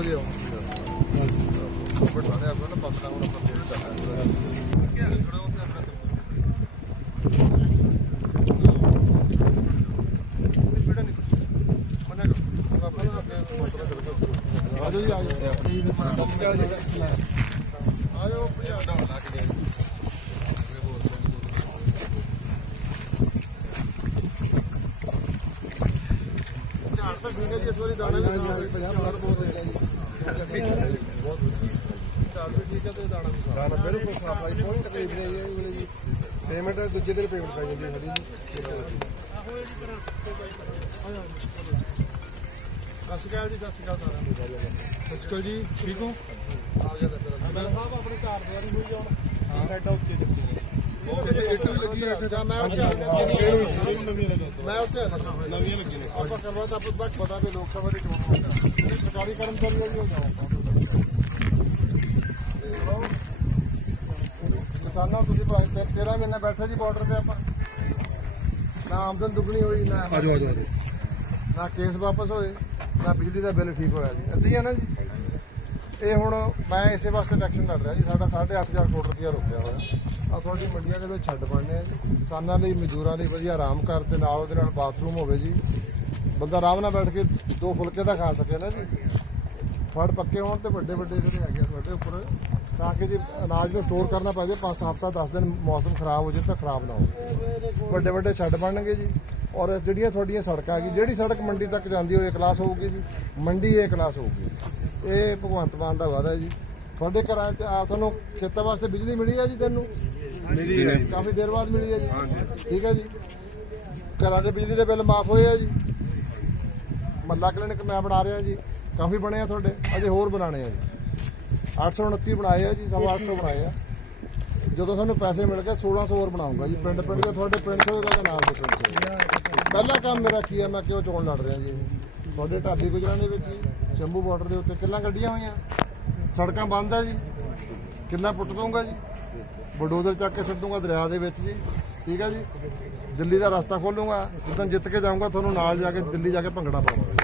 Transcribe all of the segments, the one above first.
ਆਓ ਜੀ ਆਓ। ਕੋਪਰੇਟ ਵਾਲੇ ਆਪਾਂ ਨੂੰ ਪੰਪ ਨਾਲ ਆਪਾਂ ਦੇ ਦਿੱਤਾ ਹੈ। ਥੋੜਾ ਉਹ ਆਪਣਾ ਆਜੋ ਜੀ ਆਜੋ। ਆਜੋ ਪੰਜਾਬ ਦਾ ਲਾ ਕੇ ਦੇ ਤਾਂ ਠੀਕ ਹੈ ਜੀ ਇਸ ਵਾਰੀ ਦਾਣਾ ਵੀ ਸਾਫ਼ 50 ਬਹੁਤ ਲੱਗਿਆ ਜੀ। ਝਾੜ ਵੀ ਠੀਕ ਹੈ ਤੇ ਦਾਣਾ ਵੀ ਸਾਫ਼ ਦਾਣਾ ਬਿਲਕੁਲ ਸਾਫ਼ ਆਈ ਕੋਈ ਤਕਲੀਫ ਨਹੀਂ ਆਈ ਇਹ ਜੀ। ਪੇਮੈਂਟ ਦੂਜੇ ਦਿਨ ਪੇਮੈਂਟ ਪਾਈ ਜਾਂਦੀ ਹੈ ਸਾਡੀ ਜੀ। ਸਤਿ ਸ਼੍ਰੀ ਅਕਾਲ ਜੀ ਸਤਿ ਸ਼੍ਰੀ ਅਕਾਲ ਸਾਰਿਆਂ ਨੂੰ। ਮੁਸ਼ਕਲ ਜੀ ਠੀਕ ਹੋ? ਆ ਗਿਆ ਤਾਂ ਮੇਰਾ ਸਾਹਿਬ ਆਪਣੀ ਚਾਰ ਦਿਵਾਰੀ ਹੋਈ ਹੁਣ ਸਾਡਾ ਉੱਤੇ ਚੱਕੀ ਨੇ ਇੱਟ ਵੀ ਲੱਗੀ ਹੈ ਜਾਂ ਮੈਂ ਉੱਥੇ ਨਵੀਆਂ ਲੱਗੀਆਂ ਨੇ ਆਪਾਂ ਕਰਵਾ ਤਾਂ ਆਪਾਂ ਤੱਕ ਪਤਾ ਵੀ ਲੋਕ ਸਭਾ ਦੀ ਚੋਣ ਹੋਊਗਾ ਸਰਕਾਰੀ ਕਰਮਚਾਰੀ ਹੋ ਜਾਓ ਕਿਸਾਨਾਂ ਤੁਸੀਂ ਭਾਈ 13 ਮਹੀਨੇ ਬੈਠੇ ਜੀ ਬਾਰਡਰ ਤੇ ਆਪਾਂ ਨਾ ਆਮਦਨ ਦੁੱਗਣੀ ਹੋਈ ਨਾ ਆਜੋ ਆਜੋ ਨਾ ਕੇਸ ਵਾਪਸ ਹੋਏ ਨਾ ਬਿਜਲੀ ਦਾ ਬਿੱਲ ਠੀਕ ਹੋਇਆ ਜੀ ਅੱਧੀ ਆ ਨਾ ਜੀ ਇਹ ਹੁਣ ਮੈਂ ਇਸੇ ਵਾਸਤੇ ਇਲੈਕਸ਼ਨ ਲੜ ਰਿਹਾ ਜੀ, ਸਾਡਾ 8.5000 ਕਰੋੜ ਰੁਪਇਆ ਰੁਕਿਆ ਹੋਇਆ। ਆ ਤੁਹਾਡੀ ਮੰਡੀਆਂ ਦੇ ਵਿੱਚ ਛੱਡ ਬਣਨੇ ਆ ਜੀ। ਕਿਸਾਨਾਂ ਲਈ, ਮਜ਼ਦੂਰਾਂ ਲਈ ਵਧੀਆ ਆਰਾਮ ਘਰ ਤੇ ਨਾਲ ਉਹਦੇ ਨਾਲ ਬਾਥਰੂਮ ਹੋਵੇ ਜੀ। ਬੰਦਾ ਆਰਾਮ ਨਾਲ ਬੈਠ ਕੇ ਦੋ ਫੁਲਕੇ ਤਾਂ ਖਾ ਸਕੇ ਨਾ ਜੀ। ਫੜ ਪੱਕੇ ਹੋਣ ਤੇ ਵੱਡੇ ਵੱਡੇ ਜਿਹੜੇ ਹੈਗੇ ਆ ਤੁਹਾਡੇ ਉੱਪਰ, ਤਾਂ ਕਿ ਜੇ ਅਨਾਜ ਨੂੰ ਸਟੋਰ ਕਰਨਾ ਪੈ ਜਾਏ ਪੰਜ ਹਫ਼ਤਾ 10 ਦਿਨ ਮੌਸਮ ਖਰਾਬ ਹੋ ਜਾਏ ਤਾਂ ਖਰਾਬ ਨਾ ਹੋਵੇ। ਵੱਡੇ ਵੱਡੇ ਛੱਡ ਬਣਨਗੇ ਜੀ। ਔਰ ਜਿਹੜੀਆਂ ਤੁਹਾਡੀਆਂ ਸੜਕਾਂ ਹੈਗੀ, ਜਿਹੜੀ ਸੜਕ ਮੰਡੀ ਤੱਕ ਜਾਂਦੀ ਹੋਏ ਕਲਾਸ ਹੋਊਗੀ ਜੀ। ਮੰਡੀ ਇਹ ਕਲਾਸ ਹੋਊਗੀ। ਇਹ ਭਗਵੰਤ ਮਾਨ ਦਾ ਵਾਅਦਾ ਹੈ ਜੀ। ਤੁਹਾਡੇ ਘਰਾਂ 'ਚ ਆ ਤੁਹਾਨੂੰ ਖੇਤਾਂ ਵਾਸਤੇ ਬਿਜਲੀ ਮਿਲੀ ਹੈ ਜੀ ਤੈਨੂੰ? ਮਿਲੀ ਹੈ। ਕਾਫੀ ਦੇਰ ਬਾਅਦ ਮਿਲੀ ਹੈ ਜੀ। ਠੀਕ ਹੈ ਜੀ। ਘਰਾਂ ਦੇ ਬਿਜਲੀ ਦੇ ਬਿੱਲ ਮਾਫ ਹੋਏ ਆ ਜੀ। ਮੱਲਾ ਕਲੀਨਿਕ ਮੈਂ ਬਣਾ ਰਿਹਾ ਜੀ। ਕਾਫੀ ਬਣੇ ਆ ਤੁਹਾਡੇ। ਅਜੇ ਹੋਰ ਬਣਾਣੇ ਆ ਜੀ। 829 ਬਣਾਏ ਆ ਜੀ ਸਵਾ 800 ਬਣਾਏ ਆ। ਜਦੋਂ ਤੁਹਾਨੂੰ ਪੈਸੇ ਮਿਲ ਗਏ 1600 ਹੋਰ ਬਣਾਉਂਗਾ ਜੀ। ਪਿੰਡ ਪਿੰਡ ਦੇ ਤੁਹਾਡੇ ਪਿੰਡ ਤੋਂ ਉਹਦਾ ਨਾਲ ਦੇ ਪਿੰਡ ਪਹਿਲਾ ਕੰਮ ਮੇਰਾ ਕੀ ਹੈ ਮੈਂ ਕਿਉਂ ਚੋਣ ਲੜ ਰਿਹਾ ਜੀ? ਤੁਹਾਡੇ ਢਾਬੀ ਗੁਜਰਾਂ ਦੇ ਵਿੱਚ ਜੀ, ਸ਼ੰਭੂ ਬਾਰਡਰ ਦੇ ਉੱਤੇ ਕਿੱਲਾਂ ਗੱਡੀਆਂ ਹੋਈਆਂ? ਸੜਕਾਂ ਬੰਦ ਆ ਜੀ। ਕਿੰਨਾ ਪੁੱਟ ਦਊਂਗਾ ਜੀ? ਬਲਡੋਜ਼ਰ ਚੱਕ ਕੇ ਸੁੱਟੂਗਾ ਦਰਿਆ ਦੇ ਵਿੱਚ ਜੀ। ਠੀਕ ਹੈ ਜੀ? ਦਿੱਲੀ ਦਾ ਰਸਤਾ ਖੋਲੂੰਗਾ। ਜਦੋਂ ਜਿੱਤ ਕੇ ਜਾਊਂਗਾ, ਤੁਹਾਨੂੰ ਨਾਲ ਜਾ ਕੇ ਦਿੱਲੀ ਜਾ ਕੇ ਭੰਗੜਾ ਪਾਵਾਂਗਾ।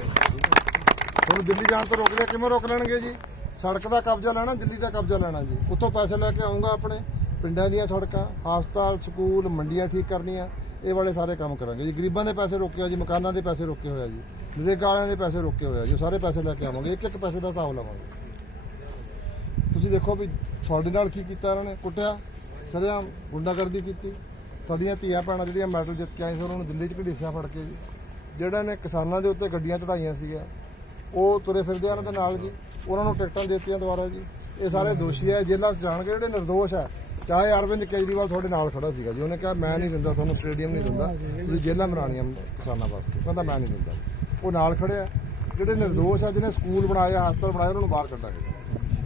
ਤੁਹਾਨੂੰ ਦਿੱਲੀ ਜਾਣ ਤੋਂ ਰੋਕਦੇ ਕਿਵੇਂ ਰੋਕ ਲੈਣਗੇ ਜੀ? ਸੜਕ ਦਾ ਕਬਜ਼ਾ ਲੈਣਾ, ਦਿੱਲੀ ਦਾ ਕਬਜ਼ਾ ਲੈਣਾ ਜੀ। ਉੱਥੋਂ ਪੈਸੇ ਲੈ ਕੇ ਆਉਂਗਾ ਆਪਣੇ ਪਿੰਡਾਂ ਦੀਆਂ ਸੜਕਾਂ, ਹਸਪਤਾਲ, ਸਕੂਲ, ਮੰਡੀਆਂ ਠੀਕ ਕਰਨੀਆਂ। ਇਹ ਵਾਲੇ ਸਾਰੇ ਕੰਮ ਕਰਾਂਗੇ ਜੀ। ਗਰੀਬਾਂ ਦੇ ਪੈਸੇ ਰੋਕੇ ਹੋਏ ਜੀ, ਮਕਾਨਾਂ ਦੇ ਪੈਸੇ ਰੋਕੇ ਹੋਇਆ ਜੀ। ਨਰੇਗਾ ਵਾਲਿਆਂ ਦੇ ਪੈਸੇ ਰੋਕੇ ਹੋਇਆ ਜੀ ਉਹ ਸਾਰੇ ਪੈਸੇ ਲੈ ਕੇ ਆਵਾਂਗੇ ਇੱਕ ਇੱਕ ਪੈਸੇ ਦਾ ਹਿਸਾਬ ਲਵਾਂਗੇ। ਤੁਸੀਂ ਦੇਖੋ ਵੀ ਤੁਹਾਡੇ ਨਾਲ ਕੀ ਕੀਤਾ ਇਹਨਾਂ ਨੇ? ਕੁੱਟਿਆ, ਸਰੇਆਮ, ਗੁੰਡਾਗਰਦੀ ਕੀਤੀ। ਸਾਡੀਆਂ ਧੀਆਂ ਭੈਣਾਂ ਜਿਹੜੀਆਂ ਮੈਡਲ ਜਿੱਤ ਕੇ ਆਈਆਂ ਸੀ, ਉਹਨਾਂ ਨੂੰ ਦਿੱਲੀ 'ਚ ਘੜੀਸਿਆ ਫੜ ਕੇ ਜੀ। ਜਿਹੜਾ ਨੇ ਕਿਸਾਨਾਂ ਦੇ ਉੱਤੇ ਗੱਡੀਆਂ ਚੜਾਈਆਂ ਸੀਗੀਆਂ, ਉਹ ਤੁਰੇ ਫਿਰਦੇ ਆ ਉਹਨਾਂ ਦੇ ਨਾਲ ਜੀ। ਉਹਨਾਂ ਨੂੰ ਟਿਕਟਾਂ ਦਿੱਤੀਆਂ ਦੁਬਾਰਾ ਜੀ। ਇਹ ਸਾਰੇ ਦੋਸ਼ੀ ਹੈ ਜੇਲ੍ਹਾਂ 'ਚ ਜਾਣਗੇ ਜਿਹੜੇ ਨਿਰਦੋਸ਼ ਹੈ ਚਾਹੇ ਅਰਵਿੰਦ ਕੇਜਰੀਵਾਲ ਤੁਹਾਡੇ ਨਾਲ ਖੜਾ ਸੀਗਾ ਜੀ। ਉਹਨੇ ਕਿਹਾ, ਮੈਂ ਨਹੀਂ ਦਿੰਦਾ, ਤੁਹਾਨੂੰ ਸਟੇਡੀਅਮ ਨਹੀਂ ਦਿੰਦਾ। ਤੁਸੀਂ ਜੇਲ੍ਹਾਂ ਬਣਾਉਣੀਆਂ ਕਿਸਾਨਾਂ ਵਾਸਤੇ। ਕਹਿੰਦਾ, ਮੈਂ ਨਹੀਂ ਦਿੰਦਾ। ਉਹ ਨਾਲ ਖੜਿਆ ਜਿਹੜੇ ਨਿਰਦੋਸ਼ ਆ ਜਿਹਨੇ ਸਕੂਲ ਬਣਾਏ ਹਸਪਤਾਲ ਬਣਾਏ ਉਹਨਾਂ ਨੂੰ ਬਾਹਰ ਕੱਢਾਂਗੇ।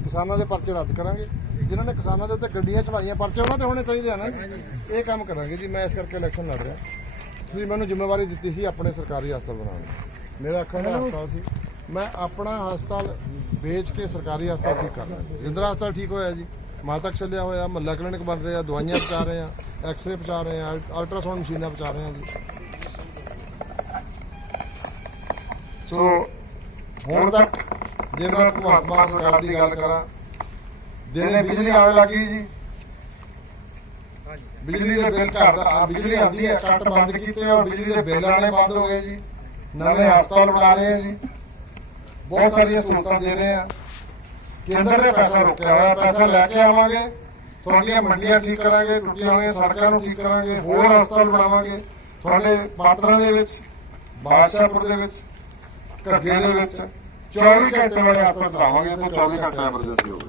ਕਿਸਾਨਾਂ ਦੇ ਪਰਚੇ ਰੱਦ ਕਰਾਂਗੇ। ਜਿਨ੍ਹਾਂ ਨੇ ਕਿਸਾਨਾਂ ਦੇ ਉੱਤੇ ਗੱਡੀਆਂ ਚੜਾਈਆਂ ਪਰਚੇ ਉਹਨਾਂ ਤੇ ਹੋਣੇ ਚਾਹੀਦੇ ਆ ਨਾ। ਇਹ ਕੰਮ ਕਰਾਂਗੇ ਜੀ ਮੈਂ ਇਸ ਕਰਕੇ ਇਲੈਕਸ਼ਨ ਲੜ ਰਿਹਾ। ਤੁਸੀਂ ਮੈਨੂੰ ਜ਼ਿੰਮੇਵਾਰੀ ਦਿੱਤੀ ਸੀ ਆਪਣੇ ਸਰਕਾਰੀ ਹਸਪਤਾਲ ਬਣਾਉਣ ਦੀ। ਮੇਰਾ ਅੱਖਾਂ ਦਾ ਹਸਪਤਾਲ ਸੀ ਮੈਂ ਆਪਣਾ ਹਸਪਤਾਲ ਵੇਚ ਕੇ ਸਰਕਾਰੀ ਹਸਪਤਾਲ ਠੀਕ ਕਰਨਾ ਜਿੰਦਰਾ ਹਸਪਤਾਲ ਠੀਕ ਹੋਇਆ ਜੀ। ਮਾਤਕ ਚੱਲਿਆ ਹੋਇਆ ਮਹੱਲਾ ਕਲੀਨਿਕ ਬਣ ਰਿਹਾ ਦਵਾਈਆਂ ਪਹੁੰਚਾ ਰਹੇ ਆ ਐਕਸ-ਰੇ ਪਹੁੰਚਾ ਰਹੇ ਆ ਅਲਟਰਾਸਾਊਂਡ ਮਸ਼ੀਨਾਂ ਪਹੁੰਚਾ ਰਹੇ ਆ ਜੀ। ਸੋ ਹੁਣ ਤੱਕ ਜੇ ਮੈਂ ਭਗਵੰਤ ਮਾਨ ਸਰਕਾਰ ਦੀ ਗੱਲ ਕਰਾਂ, ਦਿਨੇ ਬਿਜਲੀ ਆਉਣ ਲੱਗੀ ਜੀ। ਬਿਜਲੀ ਦੇ ਬਿੱਲ ਘੱਟ ਆ ਬਿਜਲੀ ਆਉਂਦੀ ਹੈ, ਕੱਟ ਬੰਦ ਕੀਤੇ ਔਰ ਬਿਜਲੀ ਦੇ ਬਿੱਲ ਆਣੇ ਬੰਦ ਹੋ ਗਏ ਜੀ। ਨਵੇਂ ਹਸਪਤਾਲ ਬਣਾ ਰਹੇ ਆ ਜੀ। ਬਹੁਤ ਸਾਰੀਆਂ ਸਹੂਲਤਾਂ ਦੇ ਰਹੇ ਆ। ਕੇਂਦਰ ਨੇ ਪੈਸਾ ਰੋਕਿਆ ਹੋਇਆ, ਪੈਸਾ ਲੈ ਕੇ ਆਵਾਂਗੇ। ਤੁਹਾਡੀਆਂ ਮੰਡੀਆਂ ਠੀਕ ਕਰਾਂਗੇ, ਟੁੱਟੀਆਂ ਹੋਈਆਂ ਸੜਕਾਂ ਨੂੰ ਠੀਕ ਕਰਾਂਗੇ, ਹੋਰ ਹਸਪਤਾਲ ਬਣਾਵਾਂਗੇ। ਤੁਹਾਡੇ ਪਾਤਰਾਂ ਦੇ ਵਿੱਚ, ਬਾਦਸ਼ਾਹਪੁਰ ਦੇ ਵਿੱਚ ਘੱਗੇ ਦੇ ਵਿੱਚ 24 ਘੰਟੇ ਵਾਲੇ ਆਪਾਂ ਚਲਾਵਾਂਗੇ ਤੇ 24 ਘੰਟੇ ਐਮਰਜੈਂਸੀ ਹੋਵੇ